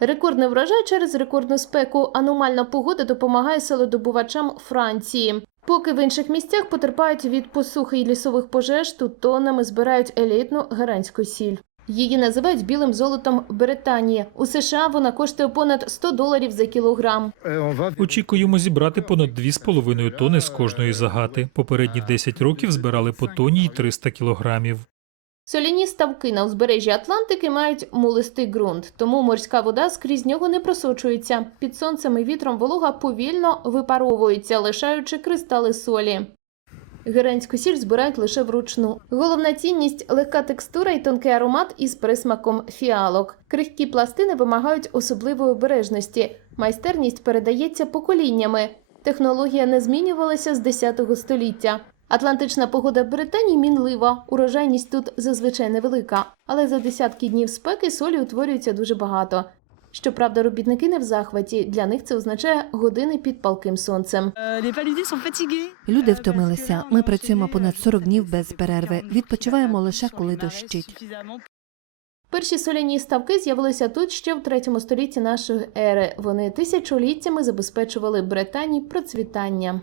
Рекордний врожай через рекордну спеку. Аномальна погода допомагає селодобувачам Франції. Поки в інших місцях потерпають від посухи і лісових пожеж, тут тоннами збирають елітну геранську сіль. Її називають білим золотом Британії. У США вона коштує понад 100 доларів за кілограм. Очікуємо зібрати понад 2,5 тони з кожної загати. Попередні 10 років збирали по тоні й 300 кілограмів. Соляні ставки на узбережжі Атлантики мають мулистий ґрунт, тому морська вода скрізь нього не просочується. Під сонцем і вітром волога повільно випаровується, лишаючи кристали солі. Геренську сіль збирають лише вручну. Головна цінність легка текстура і тонкий аромат із присмаком фіалок. Крихкі пластини вимагають особливої обережності. Майстерність передається поколіннями. Технологія не змінювалася з 10 століття. Атлантична погода в Британії мінлива, урожайність тут зазвичай невелика, але за десятки днів спеки солі утворюється дуже багато. Щоправда, робітники не в захваті. Для них це означає години під палким сонцем. Fatigués. Люди втомилися. Ми працюємо понад 40 днів без перерви. Відпочиваємо лише коли дощить. Перші соляні ставки з'явилися тут ще в третьому столітті нашої ери. Вони тисячоліттями забезпечували Британії процвітання.